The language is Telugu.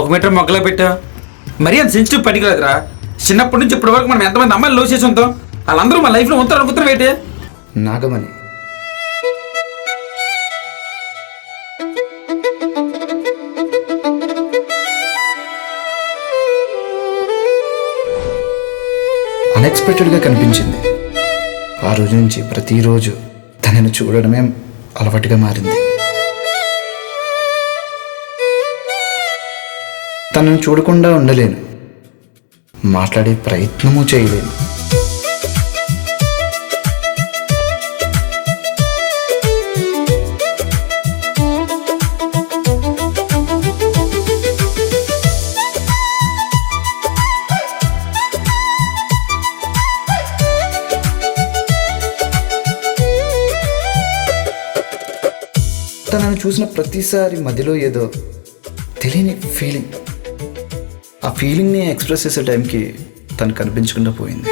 ఒక మీటర్ మొక్కలో పెట్టా మరీ అంత సెన్సిటివ్ పనికిరాదురా. చిన్నప్పటి నుంచి ఇప్పటి వరకు మనం ఎంతమంది అమ్మాయిలు లవ్ చేసి ఉంటాం, వాళ్ళందరూ మన లైఫ్లో ఉంటారు అనుకుంటారు ఏంటి? నాగమణి, అన్ఎక్స్పెక్టెడ్గా కనిపించింది. ఆ రోజు నుంచి ప్రతిరోజు తనని చూడడమే అలవాటుగా మారింది. తనను చూడకుండా ఉండలేను, మాట్లాడే ప్రయత్నము చేయలేను. తనను చూసిన ప్రతిసారి మధ్యలో ఏదో తెలియని ఫీలింగ్, ఆ ఫీలింగ్ని ఎక్స్ప్రెస్ చేసే టైంకి తను కనిపించకుండా పోయింది.